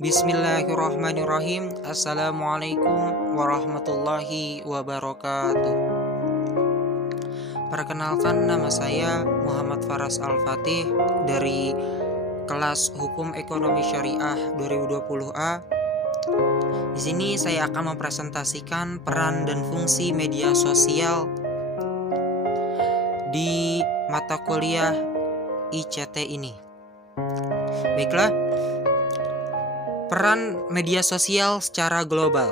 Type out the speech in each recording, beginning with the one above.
Bismillahirrahmanirrahim. Assalamualaikum warahmatullahi wabarakatuh. Perkenalkan, nama saya Muhammad Faras Al-Fatih dari kelas Hukum Ekonomi Syariah 2020A. Di sini saya akan mempresentasikan peran dan fungsi media sosial di mata kuliah ICT ini. Baiklah, peran media sosial secara global.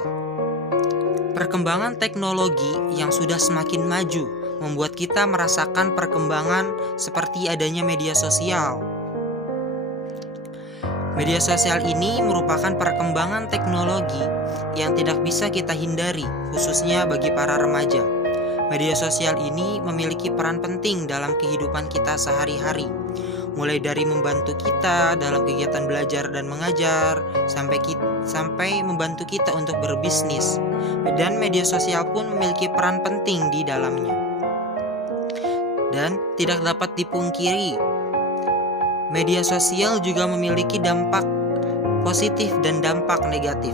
Perkembangan teknologi yang sudah semakin maju membuat kita merasakan perkembangan seperti adanya media sosial. Media sosial ini merupakan perkembangan teknologi yang tidak bisa kita hindari, khususnya bagi para remaja. Media sosial ini memiliki peran penting dalam kehidupan kita sehari-hari, mulai dari membantu kita dalam kegiatan belajar dan mengajar, sampai membantu kita untuk berbisnis. Dan media sosial pun memiliki peran penting di dalamnya. Dan tidak dapat dipungkiri, media sosial juga memiliki dampak positif dan dampak negatif.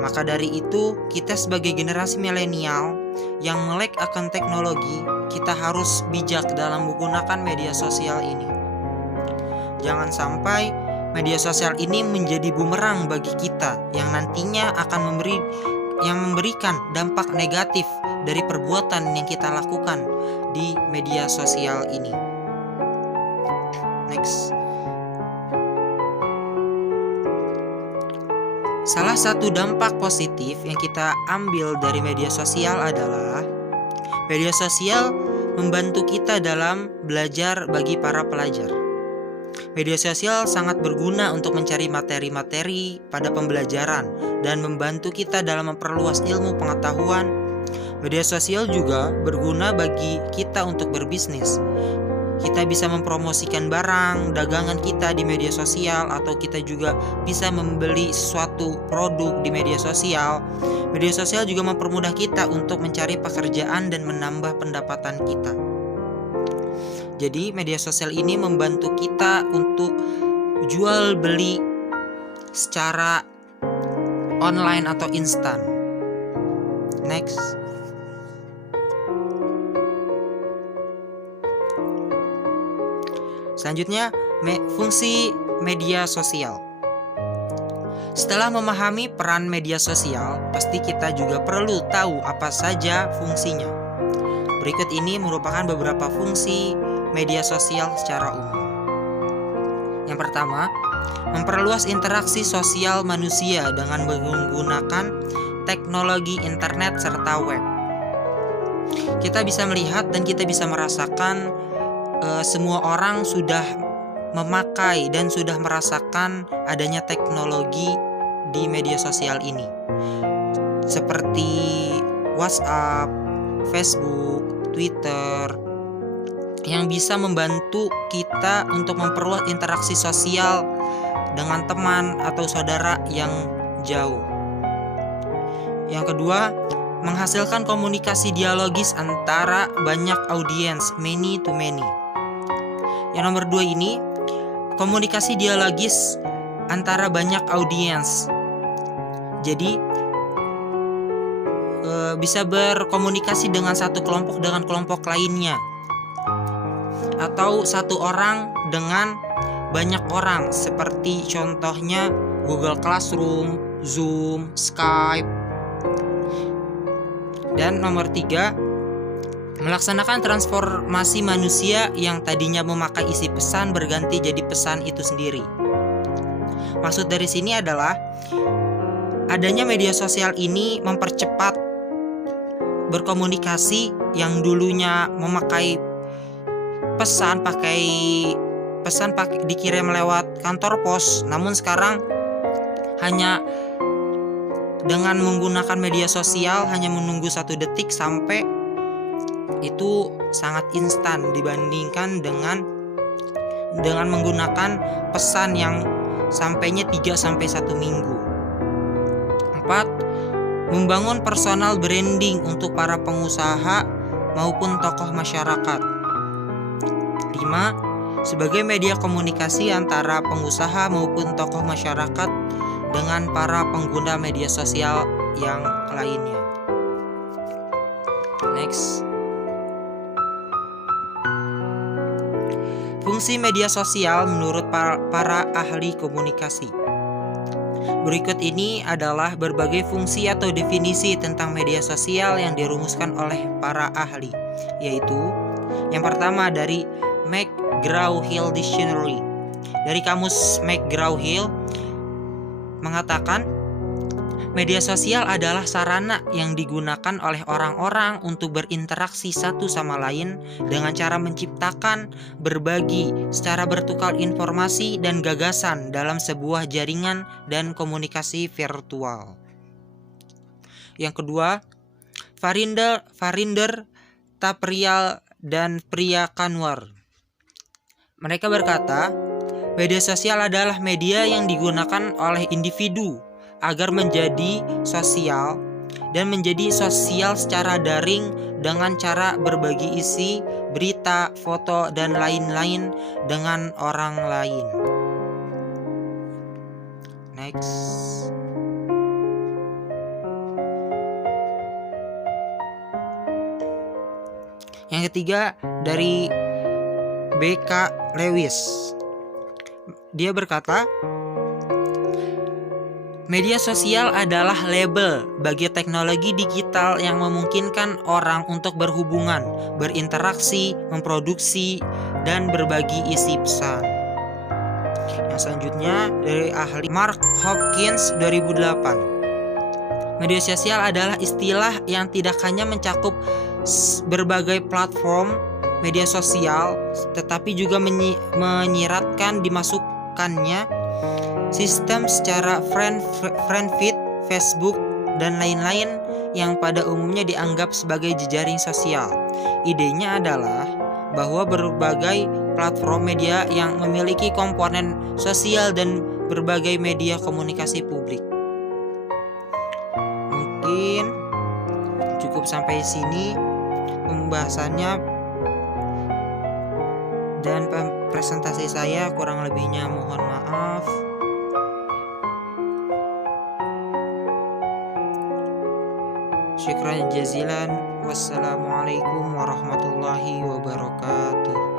Maka dari itu, kita sebagai generasi milenial yang melek akan teknologi, kita harus bijak dalam menggunakan media sosial ini. Jangan sampai media sosial ini menjadi bumerang bagi kita yang nantinya akan memberikan dampak negatif dari perbuatan yang kita lakukan di media sosial ini. Next. Salah satu dampak positif yang kita ambil dari media sosial adalah media sosial membantu kita dalam belajar bagi para pelajar. Media sosial sangat berguna untuk mencari materi-materi pada pembelajaran dan membantu kita dalam memperluas ilmu pengetahuan. Media sosial juga berguna bagi kita untuk berbisnis. Kita bisa mempromosikan barang, dagangan kita di media sosial, atau kita juga bisa membeli suatu produk di media sosial. Media sosial juga mempermudah kita untuk mencari pekerjaan dan menambah pendapatan kita. Jadi media sosial ini membantu kita untuk jual beli secara online atau instan. Next. Selanjutnya, fungsi media sosial. Setelah memahami peran media sosial, pasti kita juga perlu tahu apa saja fungsinya. Berikut ini merupakan beberapa fungsi media sosial secara umum. Yang pertama, memperluas interaksi sosial manusia dengan menggunakan teknologi internet serta web. Kita bisa melihat dan kita bisa merasakan semua orang sudah memakai dan sudah merasakan adanya teknologi di media sosial ini, seperti WhatsApp, Facebook, Twitter, yang bisa membantu kita untuk memperluas interaksi sosial dengan teman atau saudara yang jauh. Yang kedua, menghasilkan komunikasi dialogis antara banyak audiens, many to many. Yang nomor 2 ini, komunikasi dialogis antara banyak audiens. Jadi bisa berkomunikasi dengan satu kelompok dengan kelompok lainnya, atau satu orang dengan banyak orang, seperti contohnya Google Classroom, Zoom, Skype. Dan nomor 3, melaksanakan transformasi manusia yang tadinya memakai isi pesan berganti jadi pesan itu sendiri. Maksud dari sini adalah adanya media sosial ini mempercepat berkomunikasi yang dulunya memakai pesan dikirim lewat kantor pos, namun sekarang hanya dengan menggunakan media sosial hanya menunggu 1 detik sampai. Itu sangat instan dibandingkan dengan menggunakan pesan yang sampainya 3-1 minggu. 4. Membangun personal branding untuk para pengusaha maupun tokoh masyarakat. 5. Sebagai media komunikasi antara pengusaha maupun tokoh masyarakat dengan para pengguna media sosial yang lainnya. Next. Fungsi media sosial menurut para ahli komunikasi. Berikut ini adalah berbagai fungsi atau definisi tentang media sosial yang dirumuskan oleh para ahli, yaitu yang pertama dari McGraw-Hill Dictionary. Dari kamus McGraw-Hill mengatakan, media sosial adalah sarana yang digunakan oleh orang-orang untuk berinteraksi satu sama lain dengan cara menciptakan, berbagi, secara bertukar informasi dan gagasan dalam sebuah jaringan dan komunikasi virtual. Yang kedua, Farinder Taprial dan Priya Kanwar. Mereka berkata, media sosial adalah media yang digunakan oleh individu agar menjadi sosial dan menjadi sosial secara daring dengan cara berbagi isi, berita, foto, dan lain-lain dengan orang lain. Next. Yang ketiga dari B.K. Lewis. Dia berkata, media sosial adalah label bagi teknologi digital yang memungkinkan orang untuk berhubungan, berinteraksi, memproduksi, dan berbagi isi pesan. Yang selanjutnya dari ahli Mark Hopkins 2008. Media sosial adalah istilah yang tidak hanya mencakup berbagai platform media sosial, tetapi juga menyiratkan dimasukkannya sistem secara friend feed, Facebook, dan lain-lain yang pada umumnya dianggap sebagai jejaring sosial. Idenya adalah bahwa berbagai platform media yang memiliki komponen sosial dan berbagai media komunikasi publik. Mungkin cukup sampai sini pembahasannya dan presentasi saya, kurang lebihnya mohon maaf. Syukran jazilan. Wassalamualaikum warahmatullahi wabarakatuh.